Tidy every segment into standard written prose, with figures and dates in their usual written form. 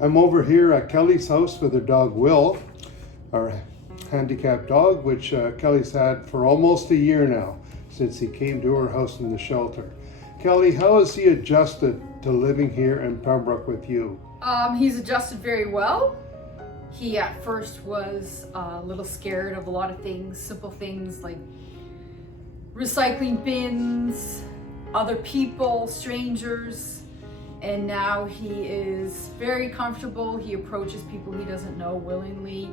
I'm over here at Kelly's house with her dog Will, our handicapped dog, which Kelly's had for almost a year now, since he came to her house in the shelter. Kelly, how has he adjusted to living here in Pembroke with you? He's adjusted very well. He at first was a little scared of a lot of things, simple things like recycling bins, other people, strangers, and now he is very comfortable. He approaches people he doesn't know willingly.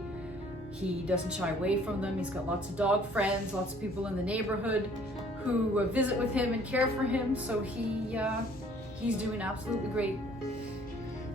He doesn't shy away from them. He's got lots of dog friends, lots of people in the neighborhood who visit with him and care for him, so he's doing absolutely great.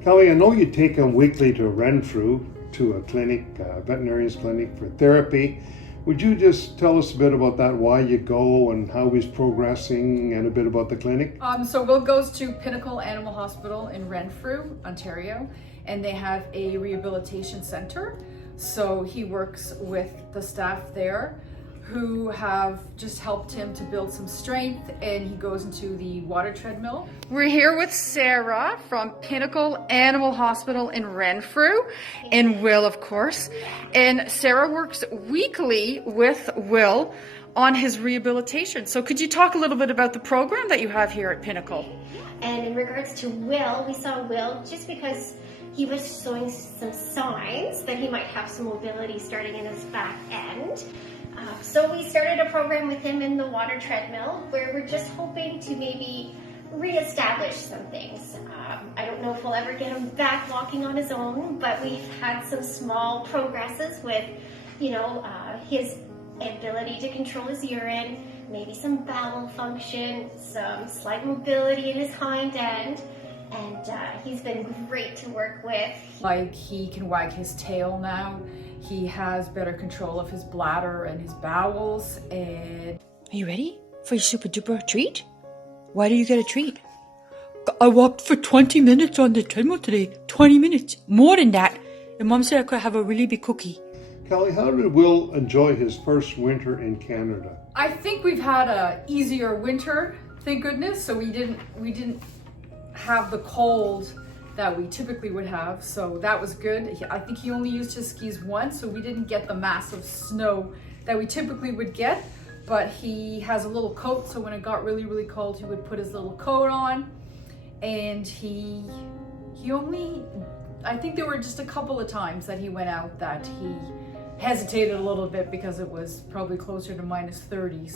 Kelly, I know you take him weekly to Renfrew, to a clinic, veterinarian's clinic for therapy. Would you just tell us a bit about that, why you go and how he's progressing, and a bit about the clinic? So Will goes to Pinnacle Animal Hospital in Renfrew, Ontario, and they have a rehabilitation center. So he works with the staff there who have just helped him to build some strength, and he goes into the water treadmill. We're here with Sarah from Pinnacle Animal Hospital in Renfrew, and Will, of course. And Sarah works weekly with Will on his rehabilitation. So could you talk a little bit about the program that you have here at Pinnacle? And in regards to Will, we saw Will just because he was showing some signs that he might have some mobility starting in his back end. So we started a program with him in the water treadmill where we're just hoping to maybe reestablish some things. I don't know if we'll ever get him back walking on his own, but we've had some small progresses with, his ability to control his urine, maybe some bowel function, some slight mobility in his hind end, and he's been great to work with. Like, he can wag his tail now. He has better control of his bladder and his bowels. And are you ready for your super duper treat? Why do you get a treat? I walked for 20 minutes on the treadmill today. 20 minutes. More than that. And Mom said I could have a really big cookie. Kelly, how did Will enjoy his first winter in Canada? I think we've had a easier winter, thank goodness. So we didn't have the cold that we typically would have, so that was good. I think he only used his skis once, so we didn't get the massive snow that we typically would get, but he has a little coat, so when it got really, really cold, he would put his little coat on, and he only, I think there were just a couple of times that he went out that he hesitated a little bit because it was probably closer to -30,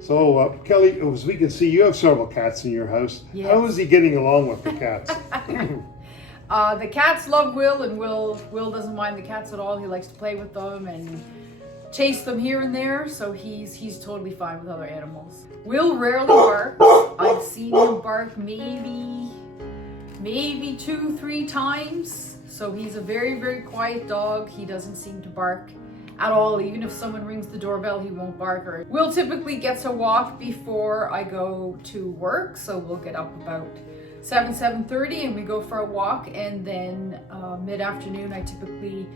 So Kelly, as we can see, you have several cats in your house. Yes. How is he getting along with the cats? The cats love Will, and Will doesn't mind the cats at all. He likes to play with them and chase them here and there, so he's totally fine with other animals. Will rarely barks. I've seen him bark maybe 2-3 times. So he's a very, very quiet dog. He doesn't seem to bark at all. Even if someone rings the doorbell, he won't bark. Or Will typically gets a walk before I go to work, so we'll get up about 7:30 and we go for a walk, and then mid-afternoon I typically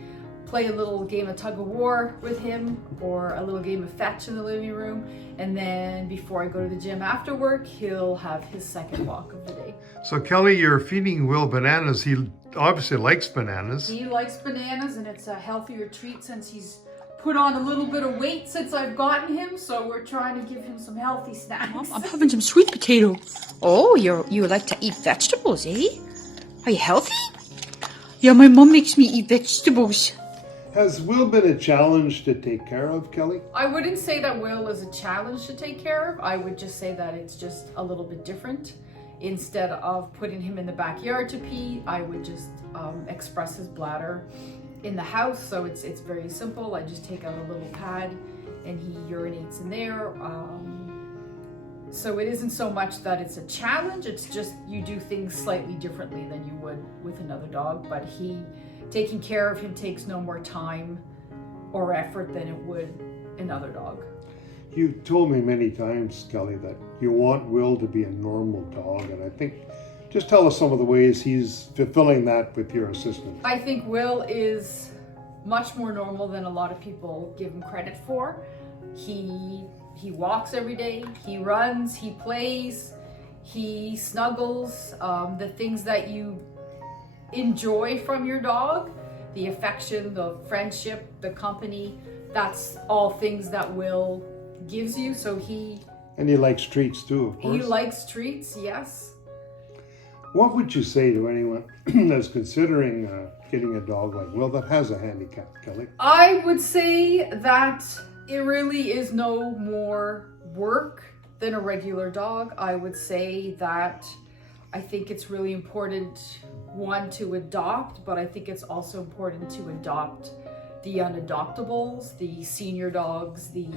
play a little game of tug of war with him or a little game of fetch in the living room, and then before I go to the gym after work, he'll have his second walk of the day. So Kelly, you're feeding Will bananas. He obviously likes bananas. He likes bananas, and it's a healthier treat since he's put on a little bit of weight since I've gotten him, so we're trying to give him some healthy snacks. Mom, I'm having some sweet potato. Oh, you like to eat vegetables, eh? Are you healthy? Yeah, my mom makes me eat vegetables. Has Will been a challenge to take care of, Kelly? I wouldn't say that Will is a challenge to take care of. I would just say that it's just a little bit different. Instead of putting him in the backyard to pee, I would just express his bladder in the house. So it's very simple. I just take out a little pad and he urinates in there. So it isn't so much that it's a challenge, it's just you do things slightly differently than you would with another dog, but taking care of him takes no more time or effort than it would another dog. You told me many times, Kelly, that you want Will to be a normal dog, and I think, just tell us some of the ways he's fulfilling that with your assistance. I think Will is much more normal than a lot of people give him credit for. He walks every day, he runs, he plays, he snuggles, the things that you enjoy from your dog, the affection, the friendship, the company, that's all things that Will gives you. So And he likes treats too, of course. he likes treats, yes. What would you say to anyone that's considering getting a dog like Will that has a handicap, Kelly? I would say that it really is no more work than a regular dog. I would say that I think it's really important, one, to adopt, but I think it's also important to adopt the unadoptables, the senior dogs, the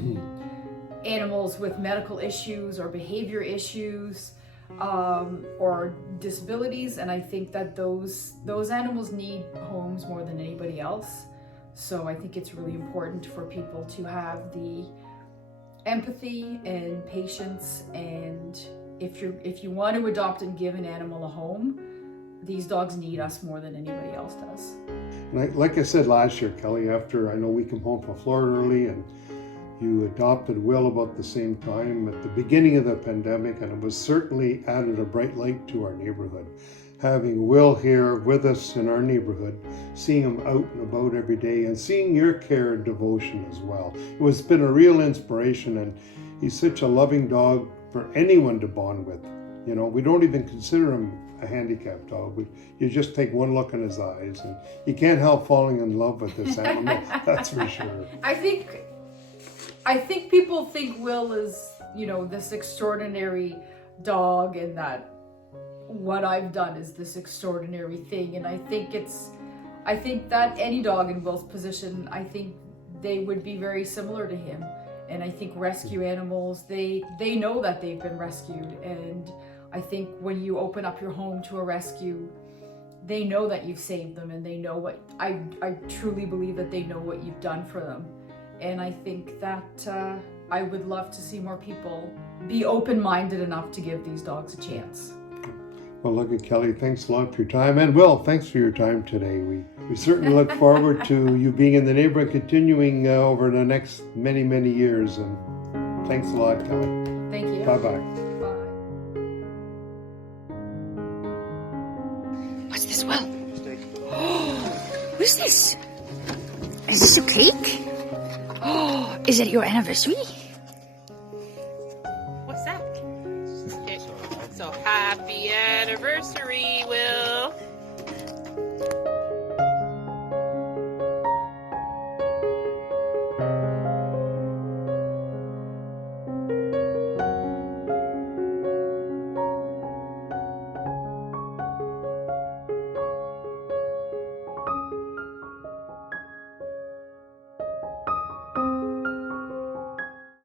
animals with medical issues or behavior issues, or disabilities. And I think that those animals need homes more than anybody else. So I think it's really important for people to have the empathy and patience, and if you want to adopt and give an animal a home, these dogs need us more than anybody else does. And like I said last year, Kelly, after I know we come home from Florida early, and you adopted Will about the same time at the beginning of the pandemic, and it was certainly added a bright light to our neighborhood. Having Will here with us in our neighborhood, seeing him out and about every day, and seeing your care and devotion as well. It's been a real inspiration, and he's such a loving dog for anyone to bond with. You know, we don't even consider him a handicapped dog. You just take one look in his eyes, and you can't help falling in love with this animal. That's for sure. I think people think Will is, this extraordinary dog, and that what I've done is this extraordinary thing. And I think that any dog in Will's position, I think they would be very similar to him. And I think rescue animals, they know that they've been rescued. And I think when you open up your home to a rescue, they know that you've saved them, and they know what, I truly believe that they know what you've done for them. And I think that I would love to see more people be open-minded enough to give these dogs a chance. Well, look at Kelly, thanks a lot for your time. And Will, thanks for your time today. We certainly look forward to you being in the neighborhood, continuing over the next many, many years. And thanks a lot, Kelly. Thank you. Bye-bye. Bye. What's this, Will? What is this? Is this a cake? Oh, is it your anniversary?